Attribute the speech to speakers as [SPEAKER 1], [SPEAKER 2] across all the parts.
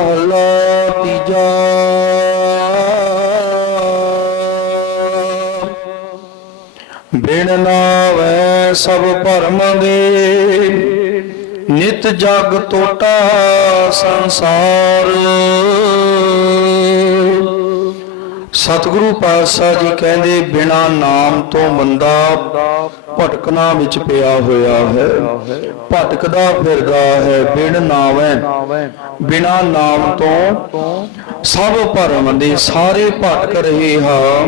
[SPEAKER 1] ਮਹਲਾ ਤੀਜਾ। ਬਿਨ ਨਾਵੈ ਸਭ ਭਰਮ ਦੇ ਨਿਤ ਜਗ ਟੋਟਾ ਸੰਸਾਰ। ਸਤਿਗੁਰੂ ਪਾਤਸ਼ਾਹ ਜੀ ਕਹਿੰਦੇ, ਬਿਨਾ ਨਾਮ ਤੋਂ ਬੰਦਾ ਭਟਕਣਾ ਵਿੱਚ ਪਿਆ ਹੋਇਆ ਹੈ। ਭਟਕਦਾ ਫਿਰਦਾ ਹੈ, ਬਿਨ ਨਾਵੈ। ਬਿਨਾ ਨਾਮ ਤੋਂ ਸਭ ਭਰਮ ਦੇ ਸਾਰੇ ਭਟਕ ਰਹੇ ਹਾਂ।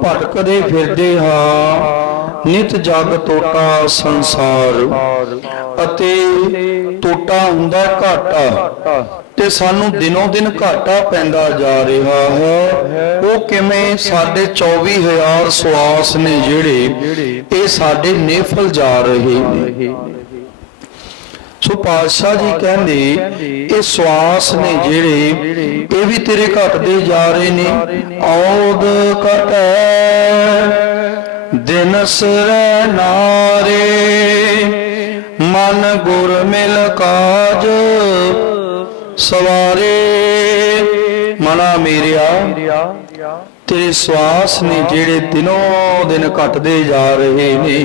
[SPEAKER 1] ਭਟਕਦੇ ਫਿਰਦੇ ਹਾਂ। ਨਿਤ ਜਗ ਟੋਟਾ ਸੰਸਾਰ ਅਤੇ ਟੋਟਾ ਹੁੰਦਾ ਘਾਟਾ ਤੇ ਸਾਨੂੰ ਦਿਨੋਂ ਦਿਨ ਘਾਟਾ ਪੈਂਦਾ ਜਾ ਰਿਹਾ ਹੈ। ਉਹ ਕਿਵੇਂ ਸਾਡੇ 24000 ਸਵਾਸ ਨੇ ਜਿਹੜੇ, ਇਹ ਸਾਡੇ ਨੇਫਲ ਜਾ ਰਹੇ ਨੇ। ਸੋ ਪਾਤਸ਼ਾਹ ਜੀ ਕਹਿੰਦੇ, ਇਹ ਸਵਾਸ ਨੇ ਜਿਹੜੇ, ਇਹ ਵੀ ਤੇਰੇ ਘਟਦੇ ਜਾ ਰਹੇ ਨੇ। ਔਦ ਘਟੈ। ਦਿਨ ਸਰੈ ਨਾਰੇ, ਮਨ ਗੁਰ ਮਿਲ ਕਾਜ ਸਵਾਰੇ। ਮਨਾ ਮੇਰਿਆ, ਤੇਰੇ ਸਵਾਸ ਨੇ ਜਿਹੜੇ ਦਿਨੋਂ ਦਿਨ ਘਟਦੇ ਜਾ ਰਹੇ ਨੇ।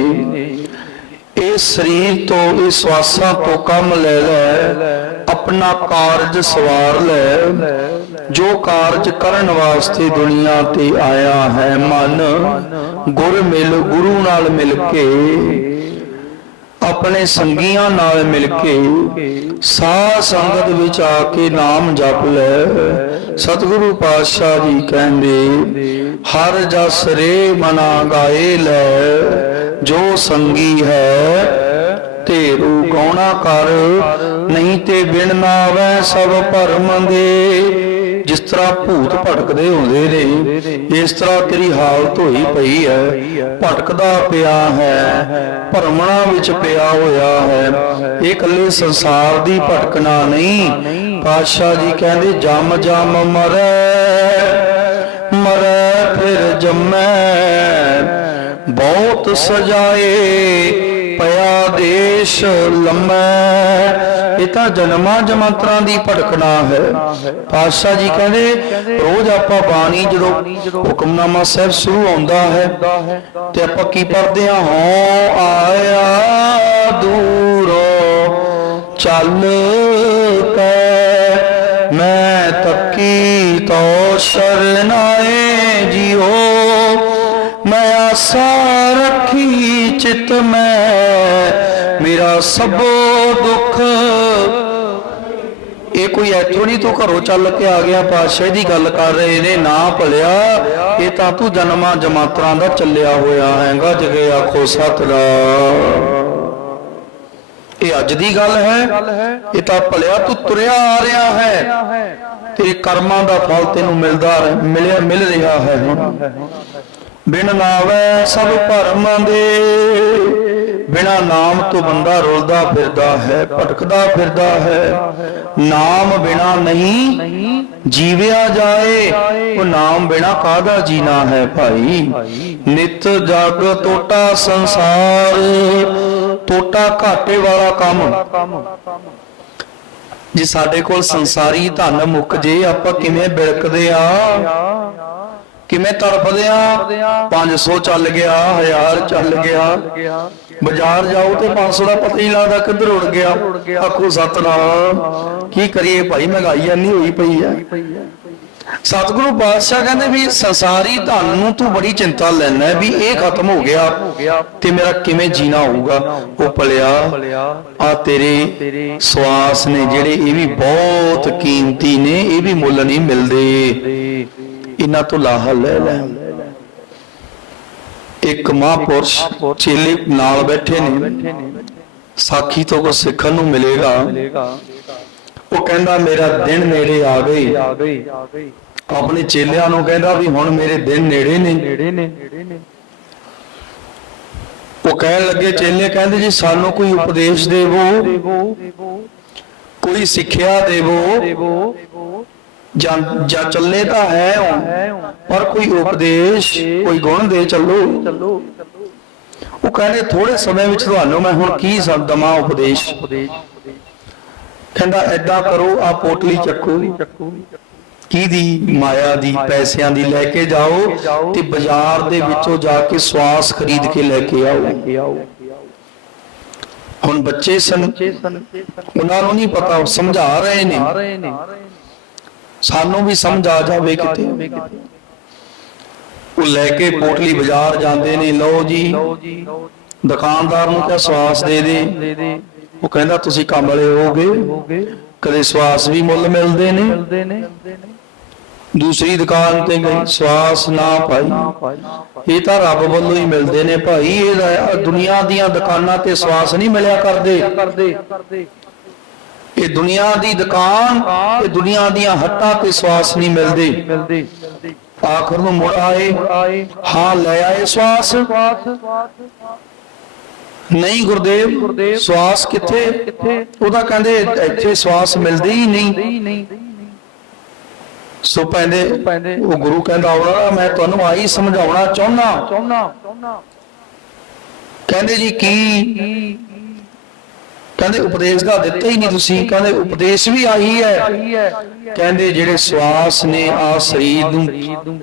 [SPEAKER 1] ਇਹ ਸਰੀਰ ਤੋਂ, ਇਹ ਸਵਾਸਾਂ ਤੋਂ ਕੰਮ ਲੈ ਲੈ, ਆਪਣਾ ਕਾਰਜ ਸਵਾਰ ਲੈ। ਜੋ ਕਾਰਜ ਕਰਨ ਵਾਸਤੇ ਦੁਨੀਆ ਤੇ ਆਇਆ ਹੈ ਮਨ, ਗੁਰ ਮਿਲ, ਗੁਰੂ ਨਾਲ ਮਿਲ ਕੇ ਆਪਣੇ ਸੰਗੀਆਂ ਨਾਲ ਮਿਲ ਕੇ ਸਾਧ ਸੰਗਤ ਵਿੱਚ ਆ ਕੇ ਨਾਮ ਜਪ ਲੈ। ਸਤਿਗੁਰੂ ਪਾਤਸ਼ਾਹ ਜੀ ਕਹਿੰਦੇ, ਹਰ ਜਸ ਰੇ ਮਨਾ ਗਾਏ ਲੈ, ਜੋ ਸੰਗੀ ਹੈ ਤੇਰੂ ਗਾਉਣਾ ਕਰ, ਨਹੀਂ ਤੇ ਬਿਨ ਨਾਵੈ ਸਭ ਭਰਮ ਦੇ। ਤਰ੍ਹਾਂ ਭੂਤ ਭਟਕਦੇ ਹੁੰਦੇ ਨੇ। ਇਸ ਤਰ੍ਹਾਂ ਤੇਰੀ ਹਾਲਤ ਹੋਈ ਪਈ ਹੈ। ਭਟਕਦਾ ਪਿਆ ਹੈ। ਭਰਮਣਾ ਵਿੱਚ ਪਿਆ ਹੋਇਆ ਹੈ। ਇਹ ਇਕੱਲੇ ਸੰਸਾਰ ਦੀ ਭਟਕਣਾ ਨਹੀਂ। ਪਾਤਸ਼ਾਹ ਜੀ ਕਹਿੰਦੇ, ਜਮ ਜਮ, ਮਰੈ ਮਰੈ, ਫਿਰ ਜੰਮੈ। ਬਹੁਤ ਸਜਾਏ ਪਿਆ ਦੇਸ਼ ਲੰਮੈ। ਇਹ ਤਾਂ ਜਨਮਾਂ ਜਮਾਂਤਰਾਂ ਦੀ ਭਟਕਣਾ ਹੈ। ਪਾਤਸ਼ਾਹ ਜੀ ਕਹਿੰਦੇ, ਰੋਜ਼ ਆਪਾਂ ਬਾਣੀ ਜਦੋਂ ਹੁਕਮਨਾਮਾ ਸਾਹਿਬ ਸ਼ੁਰੂ ਆਉਂਦਾ ਹੈ, ਤੇ ਆਪਾਂ ਕੀ ਪੜਦੇ ਹਾਂ? ਹੋ ਆਇਆ ਦੂਰੋਂ, ਚੱਲ ਕੇ ਮੈਂ ਤੱਕੀ ਤੋ ਸ਼ਰਨਾਏ ਜੀਓ। ਮੈਂ ਆਸਾ ਰੱਖੀ, ਚਿਤ ਮੈਂ ਮੇਰਾ ਸਭੋ ਦੁੱਖ। ਇਹ ਕੋਈ ਇੱਥੋਂ ਨਹੀਂ ਤੂੰ ਘਰੋਂ ਚੱਲ ਕੇ ਆ ਗਿਆ, ਪਾਤਸ਼ਾਹ ਦੀ ਗੱਲ ਕਰ ਰਹੇ ਨੇ, ਨਾ ਭਲਿਆ। ਇਹ ਤਾਂ ਤੂੰ ਜਨਮਾਂ ਜਮਾਤਰਾਂ ਦਾ ਚੱਲਿਆ ਹੋਇਆ ਹੈਗਾ ਜਗੇ ਆਖੋ ਸਤਨਾਮ। ਇਹ ਅੱਜ ਦੀ ਗੱਲ ਹੈ। ਇਹ ਤਾਂ ਭਲਿਆ ਤੂੰ ਤੁਰਿਆ ਆ ਰਿਹਾ ਹੈ। ਤੇਰੇ ਕਰਮਾਂ ਦਾ ਫਲ ਤੈਨੂੰ ਮਿਲਦਾ ਮਿਲਿਆ ਮਿਲ ਰਿਹਾ ਹੈ ਹੁਣ। ਬਿਨ ਨਾਵੈ ਸਭ ਭਰਮ ਦੇ। ਬਿਨਾ ਨਾਮ ਤੋਂ ਬੰਦਾ ਰੁਲਦਾ ਫਿਰਦਾ ਹੈ, ਭਟਕਦਾ ਫਿਰਦਾ ਹੈ। ਨਾਮ ਬਿਨਾ ਨਹੀਂ ਜੀਵਿਆ ਜਾਏ, ਉਹ ਨਾਮ ਬਿਨਾ ਕਾਹਦਾ ਜੀਣਾ ਹੈ ਭਾਈ? ਨਿਤ ਜਗ ਟੋਟਾ ਸੰਸਾਰ ਟੋਟਾ ਘਾਟੇ ਵਾਲਾ ਕੰਮ। ਜੇ ਸਾਡੇ ਕੋਲ ਸੰਸਾਰੀ ਧਨ ਮੁੱਕ ਜੇ, ਆਪਾਂ ਕਿਵੇਂ ਬਿਲਕਦੇ ਆ? ਕਿਵੇਂ ਤੜਫਦੇ ਆ 500 ਚੱਲ ਗਿਆ 1000 ਚੱਲ ਗਿਆ। ਬਾਜ਼ਾਰ ਜਾਓ ਤੇ 500 ਦਾ ਪਤਾ ਹੀ ਲੱਗਦਾ ਕਿੱਧਰ ਉੜ ਗਿਆ। ਆਖੋ, ਸਤਨਾਮ, ਕੀ ਕਰੀਏ ਭਾਈ, ਮਹਿੰਗਾਈ ਇੰਨੀ ਹੋਈ ਪਈ ਆ ਸਤਿਗੁਰੂ ਪਾਤਸ਼ਾਹ ਕਹਿੰਦੇ ਵੀ ਸੰਸਾਰੀ ਧਨ ਨੂੰ ਤੂੰ ਬੜੀ ਚਿੰਤਾ ਲੈਣਾ ਵੀ ਇਹ ਖਤਮ ਹੋ ਗਿਆ ਤੇ ਮੇਰਾ ਕਿਵੇਂ ਜੀਣਾ ਹੋਊਗਾ? ਉਹ ਭਲਿਆ, ਆ ਤੇਰੇ ਸਵਾਸ ਨੇ ਜਿਹੜੇ ਇਹ ਵੀ ਬਹੁਤ ਕੀਮਤੀ ਨੇ, ਇਹ ਵੀ ਮੁੱਲ ਨਹੀਂ ਮਿਲਦੇ। ਇਹਨਾਂ ਤੋਂ ਲਾਹਾ ਲੈ ਲੈ। ਇੱਕ ਮਹਾਂਪੁਰਸ਼ ਚੇਲੇ ਨਾਲ ਬੈਠੇ ਨੇ। ਸਾਖੀ ਤੋਂ ਕੁਝ ਸਿੱਖਣ ਨੂੰ ਮਿਲੇਗਾ। ਉਹ ਕਹਿੰਦਾ, ਮੇਰਾ ਦਿਨ ਨੇੜੇ ਆ ਗਈ। ਆਪਣੇ ਚੇਲਿਆਂ ਨੂੰ ਕਹਿੰਦਾ ਵੀ, ਹੁਣ ਮੇਰੇ ਦਿਨ ਨੇੜੇ ਨੇ। ਉਹ ਕਹਿਣ ਲੱਗੇ, ਚੇਲੇ ਕਹਿੰਦੇ ਜੀ, ਸਾਨੂੰ ਕੋਈ ਉਪਦੇਸ਼ ਦੇਵੋ, ਕੋਈ ਸਿੱਖਿਆ ਦੇਵੋ ਜਾਂ ਚੱਲੇ ਤਾਂ ਹੈ ਪਰ ਕੋਈ ਉਪਦੇਸ਼, ਕੋਈ ਗੁਣ ਦੇ ਚੱਲੋ। ਉਹ ਕਹਿੰਦੇ ਥੋੜੇ ਸਮੇਂ ਵਿੱਚ ਤੁਹਾਨੂੰ ਮੈਂ ਹੁਣ ਕੀ ਦਵਾਂ ਉਪਦੇਸ਼। ਕਹਿੰਦਾ ਐਦਾਂ ਕਰੋ ਆ ਪੋਟਲੀ ਚੱਕੋ। ਕਿਹਦੀ ਮਾਇਆ ਦੀ, ਪੈਸਿਆਂ ਦੀ ਲੈ ਕੇ ਜਾਓ ਤੇ ਬਾਜ਼ਾਰ ਦੇ ਵਿੱਚੋਂ ਜਾ ਕੇ ਸਵਾਸ ਖਰੀਦ ਕੇ ਲੈ ਕੇ ਆਓ। ਹੁਣ ਬੱਚੇ ਸਨ, ਉਹਨਾਂ ਨੂੰ ਨਹੀਂ ਪਤਾ ਸਮਝਾ ਰਹੇ ਨੇ। ਸਾਨੂੰ ਵੀ ਸਮਝ ਆ ਜਾਵੇ ਕਿਤੇ। ਉਹ ਲੈ ਕੇ ਪੋਟਲੀ ਬਾਜ਼ਾਰ ਜਾਂਦੇ ਨੇ, ਲਓ ਜੀ, ਦੁਕਾਨਦਾਰ ਨੂੰ ਕਿਹਾ ਸਵਾਸ ਦੇ ਦੇ। ਉਹ ਕਹਿੰਦਾ, ਤੁਸੀਂ ਕਮਲੇ ਹੋਗੇ ਕਦੇ ਸਵਾਸ ਵੀ ਮੁੱਲ ਮਿਲਦੇ ਨੇ। ਦੂਸਰੀ ਦੁਕਾਨ ਤੇ ਗਈ, ਸਵਾਸ ਨਾ ਭਾਈ ਇਹ ਤਾਂ ਰੱਬ ਵੱਲੋਂ ਹੀ ਮਿਲਦੇ ਨੇ ਭਾਈ, ਇਹ ਤਾਂ ਦੁਨੀਆ ਦੀਆਂ ਦੁਕਾਨਾਂ ਤੇ ਸਵਾਸ ਨਹੀਂ ਮਿਲਿਆ ਕਰਦੇ। ਇਹ ਦੁਨੀਆ ਦੀ ਦੁਕਾਨ ਤੇ ਦੁਨੀਆ ਦੀਆਂ ਹੱਟਾਂ ਤੇ ਸਵਾਸ ਨਹੀਂ ਮਿਲਦੇ। ਆਖਰ ਨੂੰ ਮੁੜ ਆਏ, ਹਾਂ ਲੈ ਆਏ ਸਵਾਸ। ਨਹੀਂ ਗੁਰਦੇਵ, ਸਵਾਸ ਕਿੱਥੇ? ਉਹਦਾ ਕਹਿੰਦੇ ਇੱਥੇ ਸਵਾਸ ਮਿਲਦੀ ਹੀ ਨਹੀਂ। ਸੋ ਪੈਂਦੇ, ਉਹ ਗੁਰੂ ਕਹਿੰਦਾ ਆਉਣਾ ਮੈਂ ਤੁਹਾਨੂੰ ਆਈ ਸਮਝਾਉਣਾ ਚਾਹੁੰਦਾ। ਕਹਿੰਦੇ ਜੀ, ਕੀ? ਕਹਿੰਦੇ ਉਪਦੇਸ਼ ਦਾ ਦਿੱਤਾ ਹੀ ਨਹੀਂ ਤੁਸੀਂ, ਕਹਿੰਦੇ ਉਪਦੇਸ਼ ਵੀ ਆਹੀ ਹੈ। ਕਹਿੰਦੇ ਜਿਹੜੇ ਸਵਾਸ ਨੇ ਆ ਸਰੀਰ ਨੂੰ,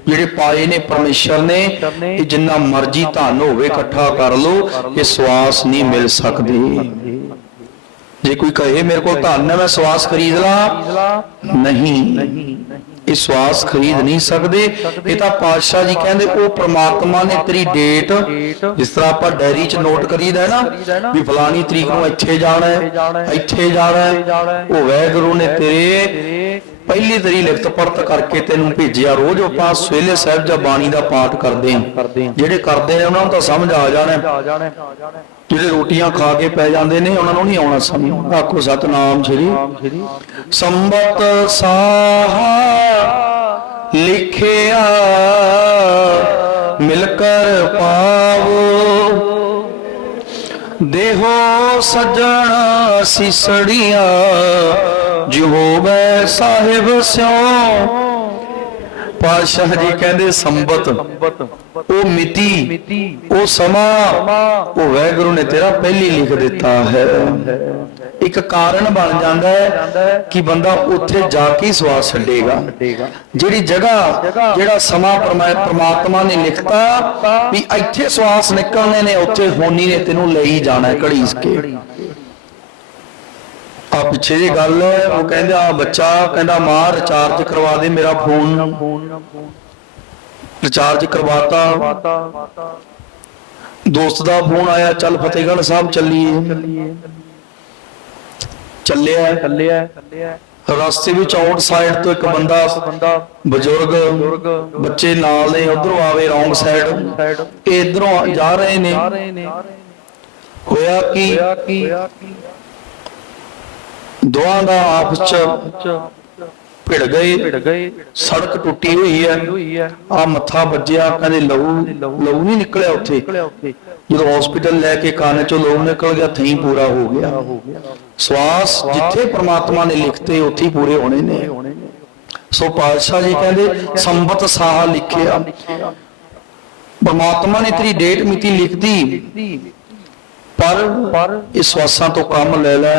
[SPEAKER 1] ਜਿਹੜੇ ਪਾਏ ਨੇ ਪਰਮੇਸ਼ਰ ਨੇ, ਇਹ ਜਿੰਨਾ ਮਰਜ਼ੀ ਧਨ ਹੋਵੇ ਇਕੱਠਾ ਕਰ ਲੋ ਇਹ ਸਵਾਸ ਨਹੀਂ ਮਿਲ ਸਕਦੇ। ਜੇ ਕੋਈ ਕਹੇ ਮੇਰੇ ਕੋਲ ਧਨ ਹੈ, ਮੈਂ ਸਵਾਸ ਖਰੀਦ ਲਾਂ। ਨਹੀਂ। ਇਹ ਸਵਾਸ ਖਰੀਦ ਨਹੀਂ ਸਕਦੇ। ਇਹ ਤਾਂ ਪਾਤਸ਼ਾਹ ਜੀ ਕਹਿੰਦੇ, ਉਹ ਪ੍ਰਮਾਤਮਾ ਨੇ ਤੇਰੀ ਡੇਟ, ਜਿਸ ਤਰ੍ਹਾਂ ਆਪਾਂ ਡਾਇਰੀ 'ਚ ਨੋਟ ਕਰੀਦਾ ਨਾ, ਵੀ ਫਲਾਣੀ ਤਰੀਕ ਨੂੰ ਇੱਥੇ ਜਾਣਾ ਹੈ, ਇੱਥੇ ਜਾਣਾ ਹੈ। ਉਹ ਵੈਗੁਰੂ ਨੇ ਤੇਰੇ ਪਹਿਲੀ ਤੇਰੀ ਲਿਖਤ ਪੜਤ ਕਰਕੇ ਤੈਨੂੰ ਭੇਜਿਆ। ਰੋਜ਼ ਆਪਾਂ ਸਵੇਲੇ ਸਾਹਿਬ ਜਾਂ ਬਾਣੀ ਦਾ ਪਾਠ ਕਰਦੇ ਹਾਂ ਜਿਹੜੇ ਕਰਦੇ ਨੇ ਉਹਨਾਂ ਨੂੰ ਤਾਂ ਸਮਝ ਆ ਜਾਣਾ ਜਿਹੜੇ ਰੋਟੀਆਂ ਖਾ ਕੇ ਪੈ ਜਾਂਦੇ ਨੇ, ਉਹਨਾਂ ਨੂੰ ਨਹੀਂ ਆਉਣਾ ਸਮਝ ਆਖੋ, ਸਤਨਾਮ ਸ੍ਰੀ ਸੰਬਤ ਸਾਹਾ ਲਿਖਿਆ ਮਿਲ ਕਰ ਪਾਵੋ। ਦੇਹੋ ਸਜਣ ਸਿਸੜੀਆਂ, ਜਿਉ ਮੈਂ ਸਾਹਿਬ ਸਿਓ ਪਾਤਸ਼ਾਹ ਜੀ ਕਹਿੰਦੇ ਸੰਬਤ, ਉਹ ਮਿਤੀ, ਉਹ ਸਮਾਂ, ਉਹ ਵੈਗੁਰੂ ਨੇ ਤੇਰਾ ਪਹਿਲੀ ਲਿਖ ਦਿੱਤਾ ਹੈ। ਇੱਕ ਕਾਰਨ ਬਣ ਜਾਂਦਾ ਹੈ ਕਿ ਬੰਦਾ ਉੱਥੇ ਜਾ ਕੇ ਹੀ ਸਵਾਸ ਛੱਡੇਗਾ। ਜਿਹੜੀ ਜਗ੍ਹਾ, ਜਿਹੜਾ ਸਮਾਂ ਪਰਮਾ- ਪ੍ਰਮਾਤਮਾ ਨੇ ਲਿਖਤਾ ਵੀ ਇੱਥੇ ਸਵਾਸ ਨਿਕਲਣੇ ਨੇ, ਉੱਥੇ ਹੋਣੀ ਨੇ, ਤੈਨੂੰ ਲਈ ਜਾਣਾ ਹੈ ਘੜੀਸ ਕੇ। ਆ ਪਿੱਛੇ ਜੀ ਗੱਲ ਹੈ, ਉਹ ਕਹਿੰਦੇ ਆ ਬੱਚਾ ਕਹਿੰਦਾ, ਮਾਂ ਰਿਚਾਰਜ ਕਰਵਾ ਦੇ ਮੇਰਾ ਫੋਨ ਰਿਚਾਰਜ ਕਰਵਾਤਾ। ਦੋਸਤ ਦਾ ਫੋਨ ਆਇਆ, ਚੱਲ ਫਤਿਹਗੜ੍ਹ ਸਾਹਿਬ ਚੱਲੀਏ। ਚੱਲਿਆ। ਚੱਲਿਆ ਰਸਤੇ ਵਿੱਚ ਆਊਟ ਸਾਈਡ ਤੋਂ ਇੱਕ ਬੰਦਾ, ਬਜ਼ੁਰਗ, ਬੱਚੇ ਨਾਲ ਦੇ ਉਧਰੋਂ ਆਵੇ ਰੌਂਗ ਸਾਈਡ ਇਹ ਇਧਰੋਂ ਜਾ ਰਹੇ ਨੇ। ਹੋਇਆ ਕੀ? ਦੋਹਾਂ ਦਾ ਆਪਸ ਚ ਭਿੜ ਗਏ। ਸੜਕ ਟੁੱਟੀ ਹੋਈ ਹੈ। ਆ ਮੱਥਾ ਵੱਜਿਆ ਕਹਿੰਦੇ ਲਹੂ ਲਹੂ। ਨਹੀਂ ਨਿਕਲਿਆ ਉੱਥੇ। ਜਦੋਂ ਹਸਪੀਟਲ ਲੈ ਕੇ ਕੰਨ ਚੋਂ ਲਹੂ ਨਿਕਲ ਗਿਆ ਥਈ ਪੂਰਾ ਹੋ ਗਿਆ। ਸਵਾਸ ਜਿੱਥੇ ਪ੍ਰਮਾਤਮਾ ਨੇ ਲਿਖਤੇ ਉੱਥੇ ਹੀ ਪੂਰੇ ਹੋਣੇ ਨੇ। ਸੋ ਪਾਤਸ਼ਾਹ ਜੀ ਕਹਿੰਦੇ ਸੰਬਤ ਸਾਹ ਲਿਖਿਆ। ਪ੍ਰਮਾਤਮਾ ਨੇ ਤੇਰੀ ਡੇਟ ਮਿਤੀ ਲਿਖਦੀ ਪਰ ਇਹ ਸਵਾਸਾਂ ਤੋਂ ਕੰਮ ਲੈ ਲੈ।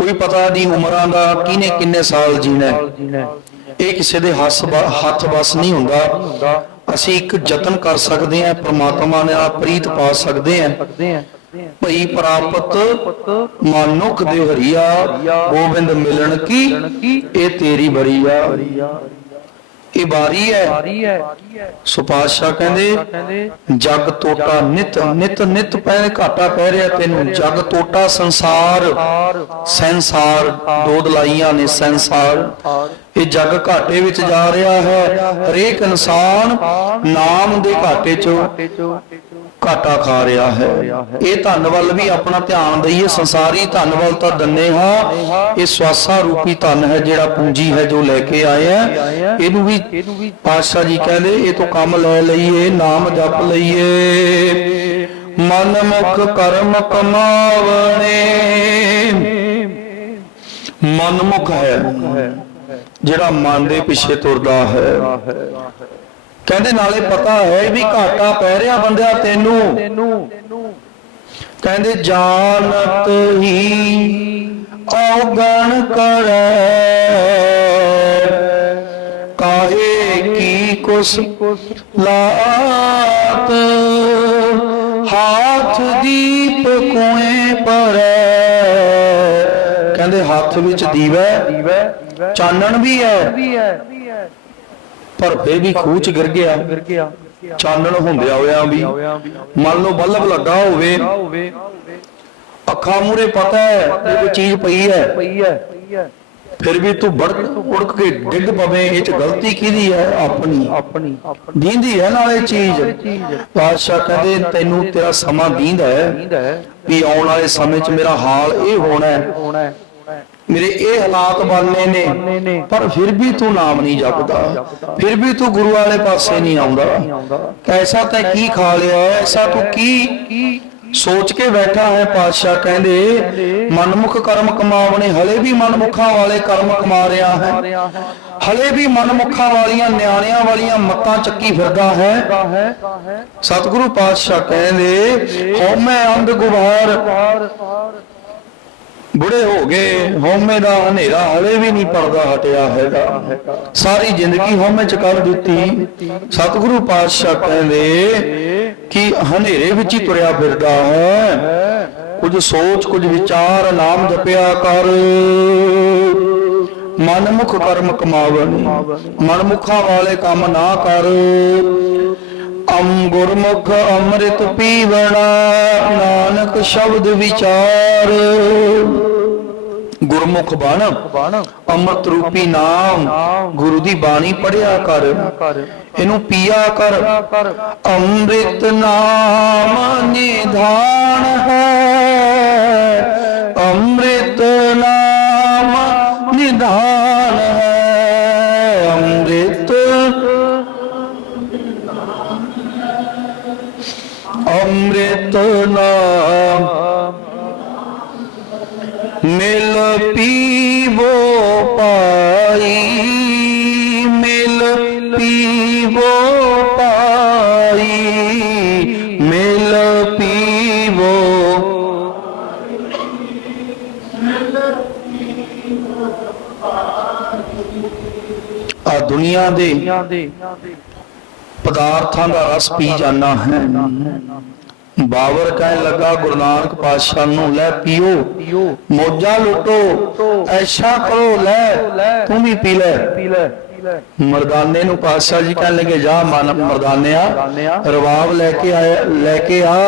[SPEAKER 1] ਕੋਈ ਪਤਾ ਨਹੀਂ ਉਮਰਾਂ ਦਾ, ਕਿਹਨੇ ਕਿੰਨੇ ਸਾਲ ਜੀਣਾ ਇਹ ਕਿਸੇ ਦੇ ਹੱਥ ਬਸ ਨਹੀਂ ਹੁੰਦਾ। ਅਸੀਂ ਇੱਕ ਯਤਨ ਕਰ ਸਕਦੇ ਹਾਂ, ਪ੍ਰਮਾਤਮਾ ਨਾਲ ਪ੍ਰੀਤ ਪਾ ਸਕਦੇ ਹਾਂ। ਭਈ ਪ੍ਰਾਪਤ ਮਾਨੁਖ ਦੇ ਹਰੀਆ, ਗੋਬਿੰਦ ਮਿਲਣ ਕੀ, ਇਹ ਤੇਰੀ ਬਰੀਆ ਇਹ ਬਾਰੀ ਹੈ। ਸੋ ਪਾਤਸ਼ਾਹ ਕਹਿੰਦੇ ਜਗ ਟੋਟਾ ਨਿਤ ਨਿਤ ਨਿਤ ਪੈ ਘਾਟਾ ਪੈ ਰਿਹਾ ਤੈਨੂੰ। ਜਗ ਟੋਟਾ ਸੰਸਾਰ ਸੰਸਾਰ। ਦੋ ਦਲਾਈਆਂ ਨੇ ਸੰਸਾਰ। ਇਹ ਜਗ ਘਾਟੇ ਵਿੱਚ ਜਾ ਰਿਹਾ ਹੈ। ਹਰੇਕ ਇਨਸਾਨ ਨਾਮ ਦੇ ਘਾਟੇ ਚੋਂ। ਘਾਟਾ ਖਾ ਰਿਹਾ ਹੈ। ਇਹ ਧਨ ਵੱਲ ਵੀ ਆਪਣਾ ਧਿਆਨ ਦਈਏ। ਸੰਸਾਰੀ ਧਨ ਵੱਲ ਤਾਂ ਦੰਨੇ ਹਾਂ। ਇਹ ਸਵਾਸਾ ਰੂਪੀ ਧਨ ਹੈ ਜਿਹੜਾ ਪੂੰਜੀ ਹੈ ਜੋ ਲੈ ਕੇ ਆਏ ਆ ਇਹਨੂੰ ਵੀ ਪਾਤਸ਼ਾਹ ਜੀ ਕਹਿੰਦੇ, ਇਹ ਤੋਂ ਕੰਮ ਲੈ ਲਈਏ, ਨਾਮ ਜਪ ਲਈਏ। ਮਨ ਮੁਖ ਕਰਮ ਕਮਾਵਣੇ। ਮਨ ਮੁਖ ਹੈ। ਜਿਹੜਾ ਮਨ ਦੇ ਪਿੱਛੇ ਤੁਰਦਾ ਹੈ। ਕਹਿੰਦੇ ਨਾਲੇ ਪਤਾ ਹੈ ਵੀ ਘਾਟਾ ਪੈ ਰਿਹਾ ਬੰਦਿਆ ਤੈਨੂੰ। ਕਹਿੰਦੇ ਜਾਣਤ ਹੀ ਔਗਣ ਕਰੈ। ਕਾਹੇ ਕੀ ਕੁਸ ਲਾਤ? ਹਾਥ ਦੀਪ ਕੋਏ ਪਰੈ ਕਹਿੰਦੇ ਹੱਥ ਵਿੱਚ ਦੀਵਾ। ਹੈ, ਚਾਨਣ ਵੀ ਹੈ। ਪਰ ਫਿਰ ਵੀ ਖੂਹ ਚ ਗਿਰ ਗਿਆ। ਚਾਨਣ ਹੁੰਦਿਆ ਹੋਇਆ ਵੀ ਮੰਨ ਲਓ ਬੱਲਬ ਲੱਗਾ ਹੋਵੇ। ਅੱਖਾਂ ਮੂਰੇ ਪਤਾ ਹੈ ਕੋਈ ਚੀਜ਼ ਪਈ ਹੈ। ਫਿਰ ਵੀ ਤੂੰ ਬੜਕ ਉੜਕ ਕੇ ਡਿੱਗ ਪਵੇਂ ਇਹ ਚ ਗਲਤੀ ਕਿਹਦੀ ਹੈ? ਆਪਣੀ।
[SPEAKER 2] ਆਪਣੀ।
[SPEAKER 1] ਦੀਂਦੀ ਹੈ ਨਾਲੇ ਚੀਜ਼। ਪਾਤਸ਼ਾਹ ਕਹਿੰਦੇ ਤੈਨੂੰ ਤੇਰਾ ਸਮਾਂ ਦੀਂਦਾ ਹੈ ਵੀ ਆਉਣ ਵਾਲੇ ਸਮੇਂ 'ਚ ਮੇਰਾ ਹਾਲ ਇਹ ਹੋਣਾ ਹੈ। ਮੇਰੇ ਇਹ ਹਾਲਾਤ ਬਣਨੇ ਨੇ, ਪਰ ਫਿਰ ਵੀ ਤੂੰ ਨਾਮ ਨਹੀਂ ਜਪਦਾ। ਫਿਰ ਵੀ ਤੂੰ ਗੁਰੂ ਵਾਲੇ ਪਾਸੇ ਨਹੀਂ ਆਉਂਦਾ। ਐਸਾ ਤੈਂ ਕੀ ਖਾ ਲਿਆ ਐਸਾ ਤੂੰ ਕੀ ਸੋਚ ਕੇ ਬੈਠਾ ਹੈ ਪਾਤਸ਼ਾਹ? ਕਹਿੰਦੇ, ਮਨਮੁਖ ਕਰਮ ਕਮਾਵਣੇ, ਹਲੇ ਵੀ ਮਨਮੁਖਾਂ ਵਾਲੇ ਕਰਮ ਕਮਾ ਰਿਹਾ ਹੈ। ਹਲੇ ਵੀ ਮਨਮੁਖਾਂ ਵਾਲੀਆਂ ਨਿਆਣਿਆਂ ਵਾਲੀਆਂ ਮੱਤਾਂ ਚੱਕੀ ਫਿਰਦਾ ਹੈ।
[SPEAKER 2] ਹੈ
[SPEAKER 1] ਸਤਿਗੁਰੂ ਪਾਤਸ਼ਾਹ ਕਹਿੰਦੇ, ਹਉਮੈ ਅੰਧ ਗੁਬਾਰ ਬੁੜੇ ਹੋ ਗਏ, ਹਉਮੈ ਦਾ ਹਨੇਰਾ ਹਲੇ ਵੀ ਨਹੀਂ ਪਰਦਾ ਹਟਿਆ ਹੈਗਾ। ਸਾਰੀ ਜ਼ਿੰਦਗੀ ਹਉਮੈ ਚ ਕਰ ਦਿੱਤੀ। ਸਤਿਗੁਰੂ ਪਾਤਸ਼ਾਹ ਕਹਿੰਦੇ ਕਿ ਹਨੇਰੇ ਵਿੱਚ ਹੀ ਤੁਰਿਆ ਫਿਰਦਾ ਹੈ। ਕੁਝ ਸੋਚ, ਕੁਝ ਵਿਚਾਰ ਨਾਮ ਜਪਿਆ ਕਰ। ਮਨਮੁਖ ਕਰਮ ਕਮਾਵਣ, ਮਨਮੁਖਾਂ ਵਾਲੇ ਕੰਮ ਨਾ ਕਰ। ਅਮ ਗੁਰਮੁਖ ਅੰਮ੍ਰਿਤ ਪੀਵਣਾ, ਨਾਨਕ ਸ਼ਬਦ ਵਿਚਾਰ। ਗੁਰਮੁਖ ਬਣ, ਅੰਮ੍ਰਿਤ ਰੂਪੀ ਨਾਮ, ਗੁਰੂ ਦੀ ਬਾਣੀ ਪੜਿਆ ਕਰ। ਇਹਨੂੰ ਪੀਆ ਕਰ
[SPEAKER 2] ਕਰ।
[SPEAKER 1] ਅੰਮ੍ਰਿਤ ਨਾਮ ਨਿਧਾਨ ਹੈ। ਅੰਮ੍ਰਿਤ ਨਾਮ ਨਿਧਾਨ ਅੰਮ੍ਰਿਤ ਨਾਮ ਮਿਲ ਪੀਵੋ ਪਾਈ ਮਿਲ ਪੀਵੋ ਪਾਈ ਮਿਲ ਪੀਵੋ ਆ ਦੁਨੀਆ ਦੇ
[SPEAKER 2] ਦੇ
[SPEAKER 1] ਪਦਾਰਥਾਂ ਦਾ ਰਸ ਪੀ ਜਾਣਾ ਹੈ ਬਾਬਰ ਕਹਿਣ ਲੱਗਾ, ਗੁਰੂ ਨਾਨਕ ਪਾਤਸ਼ਾਹ ਨੂੰ ਲੈ
[SPEAKER 2] ਪੀਓ,
[SPEAKER 1] ਮੋਜਾ ਲੁੱਟੋ, ਐਸ਼ਾ ਕਰੋ, ਲੈ, ਤੂੰ ਵੀ ਪੀ ਲੈ। ਮਰਦਾਨੇ ਨੂੰ ਪਾਤਸ਼ਾਹ ਜੀ ਕਹਿਣ ਲੱਗੇ, ਜਾ ਮਨ ਮਰਦਾਨਿਆ, ਰਵਾਬ ਲੈ ਕੇ ਆਇਆ, ਲੈ ਕੇ ਆ।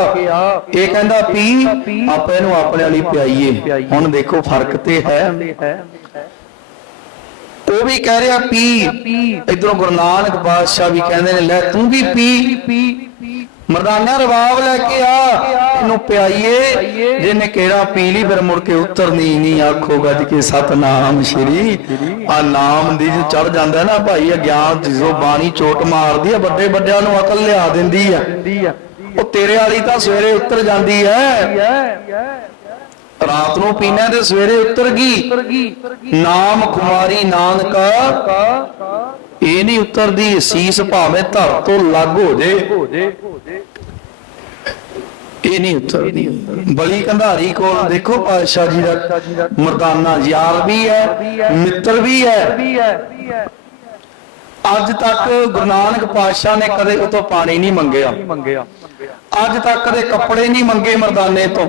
[SPEAKER 1] ਇਹ ਕਹਿੰਦਾ, ਪੀ, ਆਪਾਂ ਇਹਨੂੰ ਆਪਣੇ ਵਾਲੀ ਪਿਆਈਏ। ਹੁਣ ਦੇਖੋ ਫ਼ਰਕ ਤੇ ਹੈ। ਉਹ ਵੀ ਕਹਿ ਰਿਹਾ, ਪੀ। ਇਧਰੋਂ ਗੁਰੂ ਨਾਨਕ ਪਾਤਸ਼ਾਹ ਵੀ ਕਹਿੰਦੇ ਨੇ, ਲੈ, ਤੂੰ ਵੀ ਪੀ। ਮਰਦਾਨਾ ਰਵਾਬ ਲੈ ਕੇ ਆ। ਇਹਨੂੰ ਪਿਆਈਏ, ਜਿਹਨੇ ਕਿਹੜਾ ਪੀ ਲਈ, ਫਿਰ ਮੁੜ ਕੇ ਉਤਰਨੀ ਨਹੀਂ। ਆਖੋ ਗੱਜ ਕੇ, ਸਤਨਾਮ ਸ਼੍ਰੀ। ਆ ਨਾਮ ਦੀ ਜੇ ਚੜ ਜਾਂਦਾ ਨਾ ਭਾਈ ਅਗਿਆਨ ਜਿਸੋ ਬਾਣੀ ਚੋਟ ਮਾਰਦੀ ਆ, ਵੱਡੇ ਵੱਡਿਆਂ ਨੂੰ ਅਕਲ ਲਿਆ ਦਿੰਦੀ ਆ। ਉਹ ਤੇਰੇ ਵਾਲੀ ਤਾਂ ਸਵੇਰੇ ਉਤਰ ਜਾਂਦੀ
[SPEAKER 2] ਹੈ
[SPEAKER 1] ਰਾਤ ਨੂੰ ਪੀਣਾ ਤੇ ਸਵੇਰੇ ਉਤਰ ਗਈ
[SPEAKER 2] ਗਈ।
[SPEAKER 1] ਨਾਮ ਕੁਮਾਰੀ ਨਾਨਕਾ। ਇਹ ਨਹੀਂ ਉਤਰਦੀ ਸੀਸ ਭਾਵੇਂ ਧਰ ਤੋਂ ਲੱਗ ਹੋ ਜੇ। ਇਹ ਨਹੀਂ ਉਤਰਦੀ। ਬਲੀ ਕੰਧਾਰੀ ਕੋਲ ਦੇਖੋ ਪਾਤਸ਼ਾਹ ਜੀ ਦਾ ਮਰਦਾਨਾ, ਯਾਰ ਵੀ ਹੈ, ਮਿੱਤਰ ਵੀ ਹੈ। ਅੱਜ ਤੱਕ ਗੁਰੂ ਨਾਨਕ ਪਾਤਸ਼ਾਹ ਨੇ ਕਦੇ ਉਹ ਪਾਣੀ ਨਹੀਂ ਮੰਗਿਆ
[SPEAKER 2] ਮੰਗਿਆ।
[SPEAKER 1] ਅੱਜ ਤੱਕ ਕਦੇ ਕੱਪੜੇ ਨਹੀਂ ਮੰਗੇ ਮਰਦਾਨੇ ਤੋਂ।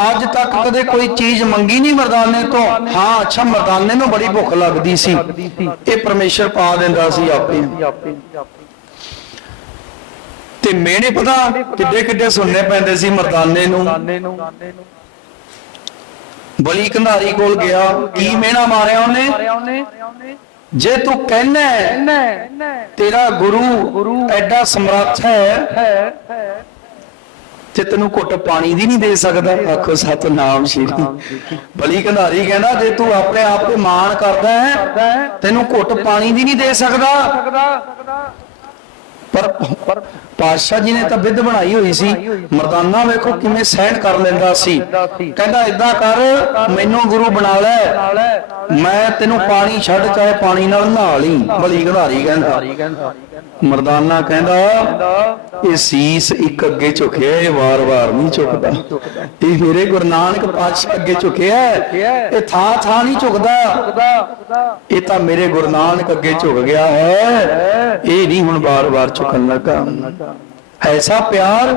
[SPEAKER 1] ਅੱਜ ਤੱਕ ਕਦੇ ਕੋਈ ਚੀਜ਼ ਮੰਗੀ ਨਹੀਂ ਮਰਦਾਨੇ ਤੋਂ? ਹਾਂ, ਅੱਛਾ, ਮਰਦਾਨੇ ਨੂੰ ਬੜੀ ਭੁੱਖ ਲੱਗਦੀ ਸੀ। ਇਹ ਪਰਮੇਸ਼ਰ ਪਾ ਦਿੰਦਾ ਸੀ ਆਪੇ ਤੇ ਮੈਨੇ ਪਤਾ ਕਿੱਡੇ ਕਿੱਡੇ ਸੁਣਨੇ ਪੈਂਦੇ ਸੀ ਮਰਦਾਨੇ ਨੂੰ। ਬਲੀ ਕੰਧਾਰੀ ਕੋਲ ਗਿਆ। ਕੀ ਮਿਹਣਾ ਮਾਰਿਆ ਉਹਨੇ? ਜੇ ਤੂੰ ਕਹਿਣਾ ਤੇਰਾ ਗੁਰੂ ਐਡਾ ਸਮਰੱਥ ਹੈ
[SPEAKER 2] ਹੈ
[SPEAKER 1] ਤੇ ਘੁੱਟ ਪਾਣੀ ਦੀ ਨਹੀਂ ਦੇ ਸਕਦਾ। ਆਖੋ ਸਤਨਾਮ ਸ਼੍ਰੀ ਬਲੀ ਕੰਧਾਰੀ ਕਹਿੰਦਾ, ਜੇ ਤੂੰ ਆਪਣੇ ਆਪ ਤੇ ਮਾਣ ਕਰਦਾ ਹੈ, ਤੈਨੂੰ ਘੁੱਟ ਪਾਣੀ ਦੀ ਨਹੀਂ ਦੇ ਸਕਦਾ। ਪਰ ਪਰ ਪਾਤਸ਼ਾਹ ਜੀ ਨੇ ਤਾਂ ਵਿਧ ਬਣਾਈ ਹੋਈ ਸੀ। ਮਰਦਾਨਾ ਵੇਖੋ ਕਿਵੇਂ ਸਹਿਣ ਕਰ ਲੈਂਦਾ ਸੀ। ਕਹਿੰਦਾ ਇਦਾਂ ਕਰ, ਮੈਨੂੰ ਗੁਰੂ ਬਣਾ ਲੈ। ਮੈਂ ਤੈਨੂੰ ਪਾਣੀ ਛੱਡ, ਚਾਹੇ ਪਾਣੀ ਨਾਲ ਨਹਾ ਲਈ। ਬਲੀ ਘੜਾਰੀ ਕਹਿੰਦਾ। ਮਰਦਾਨਾ ਕਹਿੰਦਾ, ਇਹ ਸੀਸ ਇੱਕ ਅੱਗੇ ਝੁਕਿਆ, ਇਹ ਵਾਰ-ਵਾਰ ਨਹੀਂ ਝੁਕਦਾ। ਇਹ ਮੇਰੇ ਗੁਰੂ ਨਾਨਕ ਪਾਤਸ਼ਾਹ ਅੱਗੇ ਝੁਕਿਆ ਇਹ ਥਾਂ ਥਾਂ ਨਹੀਂ ਝੁਕਦਾ। ਇਹ ਤਾਂ ਮੇਰੇ ਗੁਰੂ ਨਾਨਕ ਅੱਗੇ ਝੁਕ ਗਿਆ ਹੈ। ਇਹ ਨਹੀਂ ਹੁਣ ਵਾਰ-ਵਾਰ ਝੁਕਣ ਲੱਗਾ। ਐਸਾ ਪਿਆਰ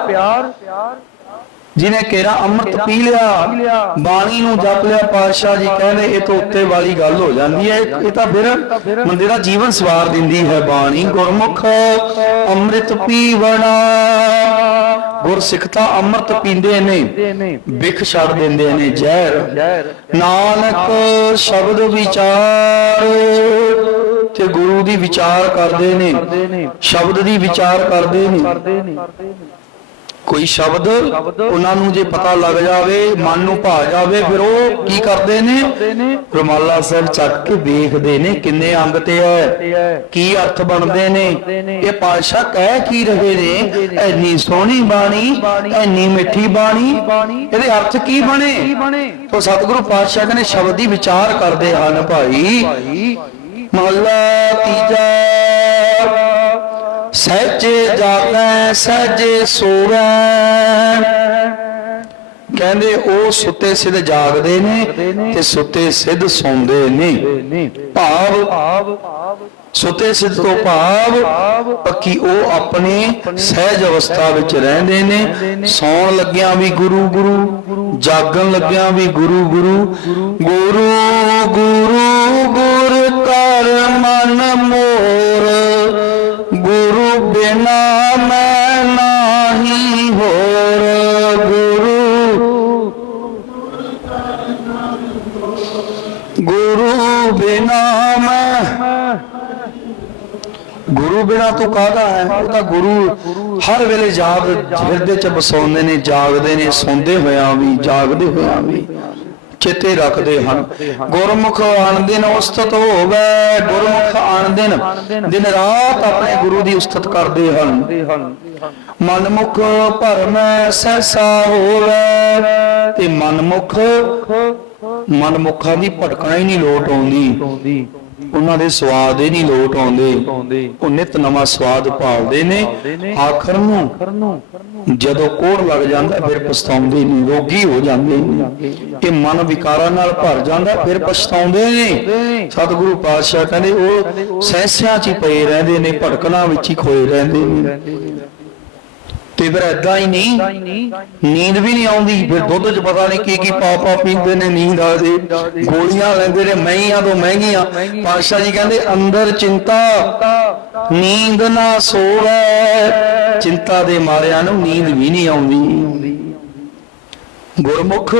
[SPEAKER 2] ਪਿਆਰ
[SPEAKER 1] ਜਿਹਨੇ ਕੇਰਾ ਅੰਮ੍ਰਿਤ ਪੀ ਲਿਆ, ਬਾਣੀ ਨੂੰ ਜਪ ਲਿਆ, ਪਾਤਸ਼ਾਹ ਜੀ ਕਹਿੰਦੇ ਇਹ ਤੋਂ ਉੱਤੇ ਵਾਲੀ ਗੱਲ ਹੋ ਜਾਂਦੀ ਹੈ, ਇਹ ਤਾਂ ਫਿਰ ਬੰਦੇ ਦਾ ਜੀਵਨ ਸਵਾਰ ਦਿੰਦੀ ਹੈ ਬਾਣੀ। ਗੁਰਮੁਖ ਅੰਮ੍ਰਿਤ ਪੀਵਣਾ। ਗੁਰਸਿੱਖ ਤਾਂ ਅੰਮ੍ਰਿਤ ਪੀਂਦੇ ਨੇ
[SPEAKER 2] ਦੇ
[SPEAKER 1] ਵਿਖ ਛੱਡ ਦਿੰਦੇ ਨੇ ਜ਼ਹਿਰ। ਨਾਨਕ ਸ਼ਬਦ ਵਿਚਾਰ, ਤੇ ਗੁਰੂ ਦੀ ਵਿਚਾਰ ਕਰਦੇ ਨੇ, ਸ਼ਬਦ ਦੀ ਵਿਚਾਰ ਕਰਦੇ ਨੇ। ਕੋਈ ਸ਼ਬਦ ਉਹਨਾਂ ਨੂੰ ਜੇ ਪਤਾ ਲੱਗ ਜਾਵੇ, ਮਨ ਨੂੰ ਭਾ ਜਾਵੇ, ਫਿਰ ਉਹ ਕੀ ਕਰਦੇ ਨੇ? ਰੁਮਾਲਾ ਸਾਹਿਬ ਚੱਕ ਕੇ ਵੇਖਦੇ ਨੇ ਕਿੰਨੇ ਅੰਗ ਤੇ ਹੈ, ਕੀ ਅਰਥ ਬਣਦੇ ਨੇ? ਇਹ ਪਾਤਸ਼ਾਹ ਕਹਿ ਕੀ ਰਹੇ ਨੇ? ਐਨੀ ਸੋਹਣੀ ਬਾਣੀ ਐਨੀ ਮਿੱਠੀ ਬਾਣੀ, ਇਹਦੇ ਅਰਥ ਕੀ ਬਣੇ?
[SPEAKER 2] ਕੀ
[SPEAKER 1] ਸਤਿਗੁਰੂ ਪਾਤਸ਼ਾਹ ਕਹਿੰਦੇ, ਸ਼ਬਦ ਦੀ ਵਿਚਾਰ ਕਰਦੇ ਹਨ ਭਾਈ। ਮਹੱਲਾ ਤੀਜਾ ਸਹਿਜੇ ਜਾਗੈ ਸਹਿਜੇ ਸੋਵੈ। ਕਹਿੰਦੇ, ਉਹ ਸੁੱਤੇ ਸਿੱਧ ਜਾਗਦੇ ਨੇ ਤੇ ਸੁੱਤੇ ਸਿੱਧ ਸੌਂਦੇ ਨੇ। ਭਾਵ ਸੁੱਤੇ ਸਿੱਧ ਤੋਂ ਭਾਵ ਪੱਕੀ ਉਹ ਆਪਣੀ ਸਹਿਜ ਅਵਸਥਾ ਵਿੱਚ ਰਹਿੰਦੇ ਨੇ। ਸੌਣ ਲੱਗਿਆਂ ਵੀ ਗੁਰੂ ਗੁਰੂ। ਜਾਗਣ ਲੱਗਿਆਂ ਵੀ ਗੁਰੂ ਗੁਰੂ। ਗੁਰੂ ਗੁਰੂ, ਗੁਰ ਕਰ ਮਨ ਮੋਰ। ਗੁਰੂ ਬਿਨਾ ਮੈਂ ਨਾਹੀ ਹੋਰ ਗੁਰੂ। ਗੁਰੂ ਬਿਨਾ ਮੈਂ ਗੁਰੂ ਬਿਨਾ ਤੂੰ ਕਾਹਦਾ ਹੈ? ਉਹ ਤਾਂ ਗੁਰੂ ਹਰ ਵੇਲੇ ਜਾਗ ਹਿਰਦੇ ਚ ਬਸਾਉਂਦੇ ਨੇ, ਜਾਗਦੇ ਨੇ, ਸੌਂਦੇ ਹੋਇਆਂ ਵੀ, ਜਾਗਦੇ ਹੋਇਆਂ ਵੀ। ਚੇਤੇ ਰੱਖਦੇ ਹਨ। ਗੁਰਮੁਖ ਅਣਦਿਨ ਉਸਤਤ ਹੋਵੇ, ਗੁਰਮੁਖ ਅਣਦਿਨ ਦਿਨ ਰਾਤ ਆਪਣੇ ਗੁਰੂ ਦੀ ਉਸਤਤ ਕਰਦੇ ਹਨ
[SPEAKER 2] ਦੇ ਹਨ।
[SPEAKER 1] ਮਨਮੁਖ ਭਰਮੈ ਸਹਿਸਾ ਹੋਵੇ ਤੇ ਮਨਮੁਖ ਮਨਮੁਖਾਂ ਦੀ ਭਟਕਣਾ ਹੀ ਨਹੀਂ ਲੋਟ ਆਉਂਦੀ। ਉਹਨਾਂ ਦੇ ਸਵਾਦ ਹੀ ਨਹੀਂ ਲੋਟ ਆਉਂਦੇ। ਉਹ ਨਿਤ ਨਵਾਂ ਸਵਾਦ ਭਾਲਦੇ ਨੇ। ਆਖਰ ਨੂੰ ਜਦੋਂ ਕੋੜ ਲੱਗ ਜਾਂਦਾ, ਫਿਰ ਪਛਤਾਉਂਦੇ ਨੇ ਰੋਗੀ ਹੋ ਜਾਂਦੇ ਨੇ। ਇਹ ਮਨ ਵਿਕਾਰਾਂ ਨਾਲ ਭਰ ਜਾਂਦਾ, ਫਿਰ ਪਛਤਾਉਂਦੇ ਨੇ। ਸਤਿਗੁਰੂ ਪਾਤਸ਼ਾਹ ਕਹਿੰਦੇ, ਉਹ ਸਹਿਸਿਆਂ 'ਚ ਹੀ ਪਏ ਰਹਿੰਦੇ ਨੇ, ਭਟਕਣਾ ਵਿੱਚ ਹੀ ਖੋਏ ਰਹਿੰਦੇ ਨੇ। ਤੇ ਫਿਰ ਐਦਾਂ ਹੀ ਨਹੀਂ, ਨੀਂਦ ਵੀ ਨਹੀਂ ਆਉਂਦੀ, ਫਿਰ ਦੁੱਧ 'ਚ ਪਤਾ ਨਹੀਂ ਕੀ ਕੀ ਪਾ ਪਾ ਪੀਂਦੇ ਨੇ, ਨੀਂਦ ਆ ਜੇ, ਗੋਲੀਆਂ ਲੈਂਦੇ ਨੇ, ਮਹਿੰਗੀਆਂ ਤੋਂ ਮਹਿੰਗੀਆਂ। ਪਾਤਸ਼ਾਹ ਜੀ ਕਹਿੰਦੇ, ਅੰਦਰ ਚਿੰਤਾ, ਨੀਂਦ ਨਾ ਸੋਵੇ। ਚਿੰਤਾ ਦੇ ਮਾਰਿਆਂ ਨੂੰ ਨੀਂਦ ਵੀ ਨਹੀਂ ਆਉਂਦੀ। ਗੁਰਮੁਖ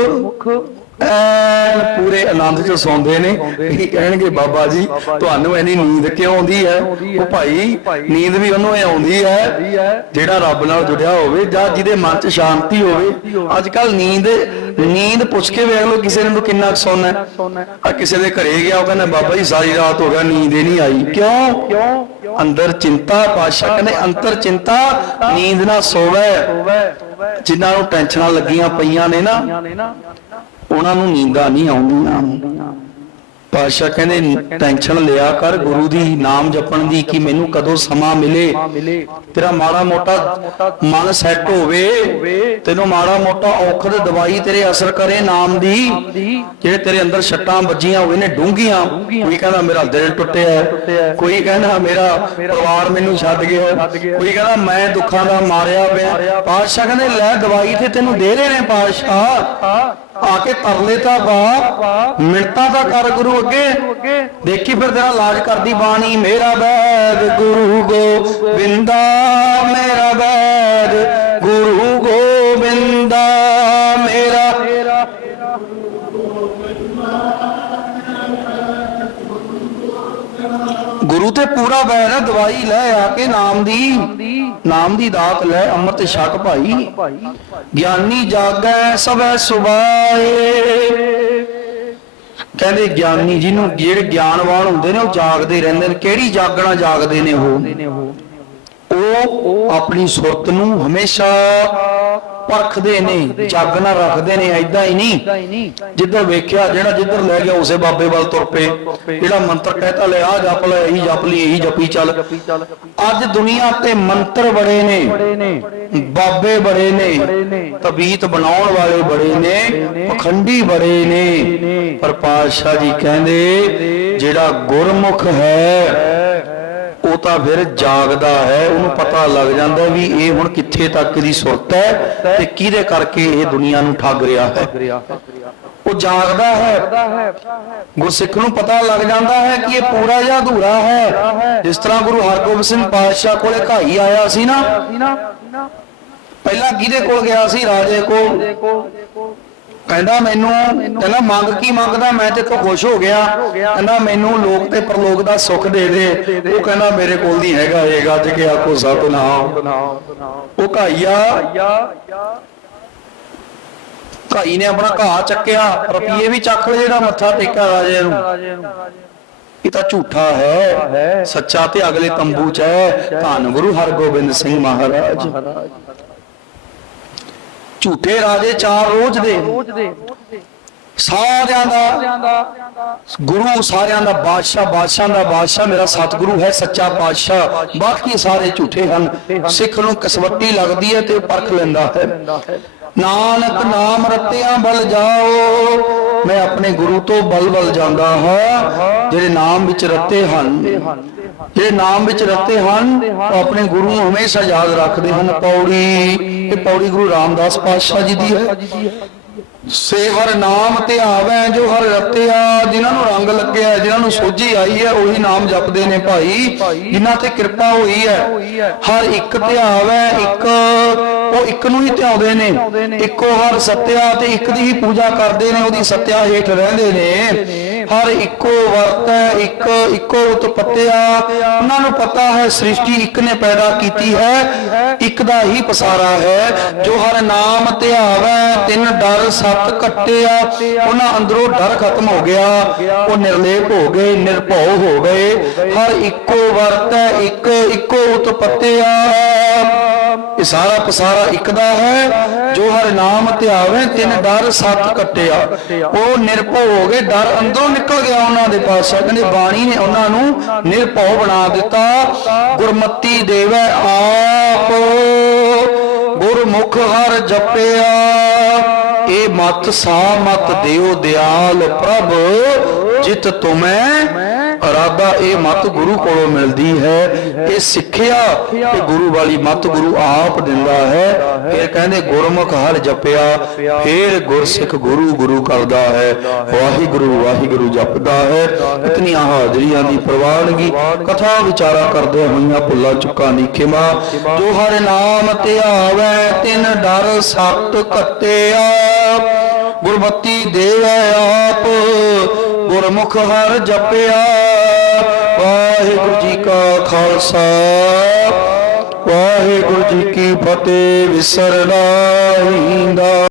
[SPEAKER 1] ਐਨ ਪੂਰੇ ਆਨੰਦ ਚ ਸੌਂਦੇ ਨੇ। ਇਹ ਕਹਿਣਗੇ, ਬਾਬਾ ਜੀ, ਤੁਹਾਨੂੰ ਐਨੀ ਨੀਂਦ ਕਿਉਂ ਆਉਂਦੀ ਹੈ? ਉਹ ਭਾਈ, ਨੀਂਦ ਵੀ ਉਹਨੂੰ ਇਹ ਆਉਂਦੀ ਹੈ, ਜਿਹੜਾ ਰੱਬ ਨਾਲ ਜੁੜਿਆ ਹੋਵੇ ਜਾਂ ਜਿਹਦੇ ਮਨ 'ਚ ਸ਼ਾਂਤੀ ਹੋਵੇ। ਅੱਜ ਕੱਲ ਨੀਂਦ ਨੀਂਦ ਪੁੱਛ ਕੇ ਵੇਖ ਲਓ, ਕਿਸੇ ਨੇ ਕਿੰਨਾ ਕੁ ਸੌਣਾ ਹੈ। ਆ ਕਿਸੇ ਦੇ ਘਰੇ ਗਿਆ, ਉਹ ਕਹਿੰਦਾ, ਬਾਬਾ ਜੀ, ਸਾਰੀ ਰਾਤ ਹੋ ਗਿਆ, ਨੀਂਦ ਹੀ ਨਹੀਂ ਆਈ। ਕਿਉਂ?
[SPEAKER 2] ਕਿਉਂ
[SPEAKER 1] ਅੰਦਰ ਚਿੰਤਾ, ਪਾਸ਼ਾ ਕਹਿੰਦੇ, ਅੰਤਰ ਚਿੰਤਾ, ਨੀਂਦ ਨਾ ਸੋਵੇ।
[SPEAKER 2] ਹੋਵੇ
[SPEAKER 1] ਜਿਨ੍ਹਾਂ ਨੂੰ ਟੈਨਸ਼ਨਾਂ ਲੱਗੀਆਂ ਪਈਆਂ ਨੇ ਨਾ ਉਹਨਾਂ ਨੂੰ ਨੀਂਦਾਂ ਨਹੀਂ ਆਉਂਦੀਆਂ। ਪਾਸ਼ਾ ਕਹਿੰਦੇ, ਟੈਨਸ਼ਨ ਲਿਆ ਕਰ, ਗੁਰੂ ਦੀ ਨਾਮ ਜਪਣ ਦੀ ਕਿ ਮੈਨੂੰ ਕਦੋਂ ਸਮਾਂ ਮਿਲੇ? ਤੇਰਾ ਮਾੜਾ ਮੋਟਾ ਮਨ ਸੈੱਟ ਹੋਵੇ, ਤੈਨੂੰ ਮਾੜਾ ਮੋਟਾ ਔਖਦ ਦਵਾਈ ਤੇਰੇ ਅਸਰ ਕਰੇ ਨਾਮ ਦੀ। ਜਿਹੜੇ ਤੇਰੇ ਅੰਦਰ ਛੱਟਾਂ ਵੱਜੀਆਂ ਹੋਏ ਨੇ ਡੂੰਘੀਆਂ। ਕੋਈ ਕਹਿੰਦਾ, ਮੇਰਾ ਦਿਲ ਟੁੱਟਿਆ ਕੋਈ ਕਹਿੰਦਾ, ਮੇਰਾ ਪਰਿਵਾਰ ਮੈਨੂੰ ਛੱਡ ਗਿਆ ਕੋਈ ਕਹਿੰਦਾ, ਮੈਂ ਦੁੱਖਾਂ ਦਾ ਮਾਰਿਆ ਪਿਆ ਪਾਤਸ਼ਾਹ ਕਹਿੰਦੇ, ਲੈ, ਦਵਾਈ ਤੇ ਤੈਨੂੰ ਦੇ ਰਹੇ ਨੇ ਪਾਤਸ਼ਾਹ। ਆ ਕੇ ਤਰਲੇ ਤਾਂ ਪਾ ਮਿੰਟਾਂ ਦਾ ਕਰ ਗੁਰੂ ਅੱਗੇ ਦੇਖੀ ਫਿਰ ਤੇਰਾ ਇਲਾਜ ਕਰਦੀ ਬਾਣੀ, ਮੇਰਾ ਵੈਦ ਗੁਰੂ ਗੋਬਿੰਦਾ, ਮੇਰਾ ਵੈਦ ਗੁਰੂ ਗੋਬਿੰਦਾ, ਮੇਰਾ ਗੁਰੂ ਤੇ ਪੂਰਾ ਵੈਰ ਹੈ, ਦਵਾਈ ਲੈ ਆ ਕੇ ਨਾਮ ਦੀ ਨਾਮ ਦੀ ਦਾਤ ਲੈ, ਅੰਮ੍ਰਿਤ ਛਕ ਭਾਈ। ਗਿਆਨੀ ਜਾਗੈ ਸਭੈ ਸੁਭਾਏ। ਕਹਿੰਦੇ ਗਿਆਨੀ ਜਿਹਨੂੰ ਜਿਹੜੇ ਗਿਆਨਵਾਨ ਹੁੰਦੇ ਨੇ ਉਹ ਜਾਗਦੇ ਰਹਿੰਦੇ ਨੇ। ਕਿਹੜੀ ਜਾਗਣਾ ਜਾਗਦੇ ਨੇ ਉਹ?
[SPEAKER 2] ਉਹ
[SPEAKER 1] ਆਪਣੀ ਸੁਰਤ ਨੂੰ ਹਮੇਸ਼ਾ ਪਰਖਦੇ ਨੇ ਜੱਗ ਨਾ ਰੱਖਦੇ ਨੇ ਐਦਾਂ ਹੀ ਨਹੀਂ। ਜਿੱਧਰ ਵੇਖਿਆ ਜਿਹੜਾ ਜਿੱਧਰ ਲੈ ਗਿਆ ਉਸੇ ਬਾਬੇ ਵੱਲ ਤੁਰ ਪਏ। ਜਿਹੜਾ ਮੰਤਰ ਕਹਿਤਾ ਲੈ ਆ ਜਪ ਲੈ ਇਹੀ ਜਪ ਲਈ ਇਹੀ ਜਪੀ ਚੱਲ। ਅੱਜ ਦੁਨੀਆ ਤੇ ਮੰਤਰ ਬੜੇ ਨੇ। ਬਾਬੇ ਬੜੇ ਨੇ। ਤਬੀਤ ਬਣਾਉਣ ਵਾਲੇ ਬੜੇ ਨੇ। ਪਖੰਡੀ ਬੜੇ ਨੇ। ਪਰ ਪਾਤਸ਼ਾਹ ਜੀ ਕਹਿੰਦੇ ਜਿਹੜਾ ਗੁਰਮੁਖ ਹੈ। ਉਹ ਤਾਂ ਫਿਰ ਜਾਗਦਾ ਹੈ, ਉਹਨੂੰ ਪਤਾ ਲੱਗ ਜਾਂਦਾ ਵੀ ਇਹ ਹੁਣ ਕਿੱਥੇ ਤੱਕ ਦੀ ਸੁਰਤ ਹੈ ਤੇ ਕਿਹਦੇ ਕਰਕੇ ਇਹ ਦੁਨੀਆ ਨੂੰ ਠੱਗ ਰਿਹਾ ਹੈ। ਉਹ ਜਾਗਦਾ ਹੈ। ਗੁਰਸਿੱਖ ਨੂੰ ਪਤਾ ਲੱਗ ਜਾਂਦਾ ਹੈ ਕਿ ਇਹ ਪੂਰਾ ਜਾਂ ਅਧੂਰਾ ਹੈ। ਜਿਸ ਤਰ੍ਹਾਂ ਗੁਰੂ ਹਰਗੋਬਿੰਦ ਸਿੰਘ ਪਾਤਸ਼ਾਹ ਕੋਲੇ ਘਾਈ ਆਇਆ ਸੀ ਨਾ, ਪਹਿਲਾਂ ਕਿਹਦੇ ਕੋਲ ਗਿਆ ਸੀ? ਰਾਜੇ ਕੋਲ। ਕਹਿੰਦਾ ਮੈਨੂੰ, ਕਹਿੰਦਾ ਮੰਗ ਕੀ ਮੰਗਦਾ? ਮੈਂ ਤੇ ਤੋਂ ਖੁਸ਼ ਹੋ ਗਿਆ। ਕਹਿੰਦਾ ਮੈਨੂੰ ਲੋਕ ਤੇ ਪਰਲੋਕ ਦਾ ਸੁੱਖ ਦੇ ਦੇ। ਉਹ ਕਹਿੰਦਾ ਮੇਰੇ ਕੋਲ ਨਹੀਂ ਹੈਗਾ, ਇਹ ਗੱਜ ਕੇ ਆਖੋ ਸਤਨਾਮ ਉਹ ਘਾਈਆ, ਘਾਈ ਨੇ ਆਪਣਾ ਘਾਹ ਚੱਕਿਆ, ਰੁਪਈਏ ਵੀ ਚੱਕ ਲਏ ਜਿਹੜਾ ਮੱਥਾ ਟੇਕਿਆ ਰਾਜੇ ਨੂੰ। ਇਹ ਤਾਂ ਝੂਠਾ ਹੈ। ਸੱਚਾ ਤੇ ਅਗਲੇ ਤੰਬੂ 'ਚ ਹੈ। ਧੰਨ ਗੁਰੂ ਹਰਗੋਬਿੰਦ ਸਿੰਘ ਮਹਾਰਾਜ। ਝੂਠੇ ਰਾਜੇ ਚਾਰ ਰੋਜ਼ ਦੇ। ਸਾਰਿਆਂ ਦਾ ਗੁਰੂ, ਸਾਰਿਆਂ ਦਾ ਬਾਦਸ਼ਾਹ ਬਾਦਸ਼ਾਹ ਦਾ ਬਾਦਸ਼ਾਹ, ਮੇਰਾ ਸਤਿਗੁਰੂ ਹੈ, ਸੱਚਾ ਬਾਦਸ਼ਾਹ ਬਾਕੀ ਸਾਰੇ ਝੂਠੇ ਹਨ। ਸਿੱਖ ਨੂੰ ਕਸਵੱਟੀ ਲੱਗਦੀ ਹੈ ਤੇ ਉਹ ਪਰਖ ਲੈਂਦਾ ਹੈ। ਨਾਨਕ ਨਾਮ ਰਤਿਆਂ ਬਲ ਜਾਓ। ਮੈਂ ਆਪਣੇ ਗੁਰੂ ਤੋਂ ਬਲ ਬਲ ਜਾਂਦਾ ਹਾਂ। ਜਿਹੜੇ ਨਾਮ ਵਿੱਚ ਰਤੇ ਹਨ ਜਿਹੜੇ ਨਾਮ ਵਿੱਚ ਰਤੇ ਹਨ ਉਹ ਆਪਣੇ ਗੁਰੂ ਨੂੰ ਹਮੇਸ਼ਾ ਯਾਦ ਰੱਖਦੇ ਹਨ। ਪੌੜੀ, ਇਹ ਪੌੜੀ ਗੁਰੂ ਰਾਮਦਾਸ ਪਾਤਸ਼ਾਹ ਜੀ ਦੀ ਹੈ। ਸੇ ਹਰ ਨਾਮ ਤੇ ਜੋ ਹਰ ਰਤਿਆ, ਜਿਨ੍ਹਾਂ ਨੂੰ ਰੰਗ ਲੱਗਿਆ, ਜਿਨ੍ਹਾਂ ਨੂੰ ਸੋਝੀ ਆਈ ਹੈ, ਉਹੀ ਨਾਮ ਜਪਦੇ ਨੇ ਭਾਈ, ਜਿਨ੍ਹਾਂ ਤੇ ਕਿਰਪਾ ਹੋਈ ਹੈ। ਹਰ ਇੱਕ ਤੇ ਆਵੇ ਇੱਕ, ਉਹ ਇੱਕ ਨੂੰ ਹੀ ਧਿਆਉਂਦੇ ਨੇ। ਇੱਕੋ ਹਰ ਸਤਿਆ ਤੇ ਇੱਕ ਦੀ ਹੀ ਪੂਜਾ ਕਰਦੇ ਨੇ, ਉਹਦੀ ਸਤਿਆ ਹੇਠ ਰਹਿੰਦੇ ਨੇ। ਹਰ ਇੱਕੋ ਵਰਤ ਇੱਕ, ਇੱਕੋ ਉਤਪਤਿਆ। ਉਹਨਾਂ ਨੂੰ ਪਤਾ ਹੈ ਸ੍ਰਿਸ਼ਟੀ ਇੱਕ ਨੇ ਪੈਦਾ ਕੀਤੀ ਹੈ, ਇੱਕ ਦਾ ਹੀ ਪਸਾਰਾ ਹੈ। ਜੋ ਹਰ ਨਾਮ ਧਿਆਵੈ ਤਿੰਨ ਡਰ, ਸੱਤ ਕੱਟਿਆ ਉਹਨਾਂ ਅੰਦਰੋਂ ਡਰ ਖਤਮ ਹੋ ਗਿਆ। ਉਹ ਨਿਰਲੇਪ ਹੋ ਗਏ, ਨਿਰਭਉ ਹੋ ਗਏ। ਹਰ ਇੱਕੋ ਵਰਤ ਇੱਕ, ਇੱਕੋ ਉਤਪਤਿਆ। ਇਹ ਸਾਰਾ ਪਸਾਰਾ ਇੱਕ ਹੈ, ਜੋ ਹਰ ਨਾਮ ਧਿਆਵੇ ਤਿੰਨ ਡਰ ਸੱਤ ਕੱਟਿਆ ਉਹ ਨਿਰਭਉ ਹੋ ਗਏ, ਡਰ ਅੰਦਰੋਂ ਨਿਕਲ ਗਿਆ ਉਹਨਾਂ ਦੇ ਪਾਤਸ਼ਾਹ ਕਹਿੰਦੇ ਬਾਣੀ ਨੇ ਉਹਨਾਂ ਨੂੰ ਨਿਰਭਉ ਬਣਾ ਦਿੱਤਾ। ਗੁਰਮਤੀ ਦੇਵੈ ਆਪ, ਗੁਰਮੁਖ ਹਰ ਜਪਿਆ। ਇਹ ਮਤ ਸਾ ਮਤ ਦਿਓ ਦਿਆਲ ਪ੍ਰਭ, ਜਿਤ ਤੁਮੈ ਅਰਾਦਾ ਇਹ ਮਤ ਗੁਰੂ ਕੋਲੋਂ ਮਿਲਦੀ ਹੈ। ਇਹ ਸਿੱਖਿਆ ਤੇ ਗੁਰੂ ਵਾਲੀ ਮਤ ਗੁਰੂ ਆਪ ਦਿੰਦਾ ਹੈ। ਫਿਰ ਕਹਿੰਦੇ, ਗੁਰਮੁਖ ਹਰ ਜਪਿਆ, ਫਿਰ ਗੁਰਸਿੱਖ ਗੁਰੂ ਗੁਰੂ ਕਰਦਾ ਹੈ। ਵਾਹਿਗੁਰੂ ਵਾਹਿਗੁਰੂ ਜਪਦਾ ਹੈ। ਇਤਨੀਆਂ ਹਾਜ਼ਰੀਆਂ ਦੀ ਪ੍ਰਵਾਨਗੀ, ਕਥਾ ਵਿਚਾਰਾ ਕਰਦੇ ਹੋਈਆਂ ਭੁੱਲਾ ਚੁੱਕਾ ਦੀ ਖਿਮਾ। ਜੋ ਹਰ ਨਾਮ ਤੇ ਆਵੇ, ਤਿੰਨ ਡਰ ਸਤ ਕੱਟਿਆ ਗੁਰਮਤੀ ਦੇਵੈ ਆਪ ਗੁਰਮੁਖ ਹਰ ਜਪਿਆ। ਵਾਹਿਗੁਰੂ ਜੀ ਕਾ ਖਾਲਸਾ। ਵਾਹਿਗੁਰੂ ਜੀ ਕੀ ਫਤਿਹ ਵਿਸਰ ਨਾਹੀਂਦਾ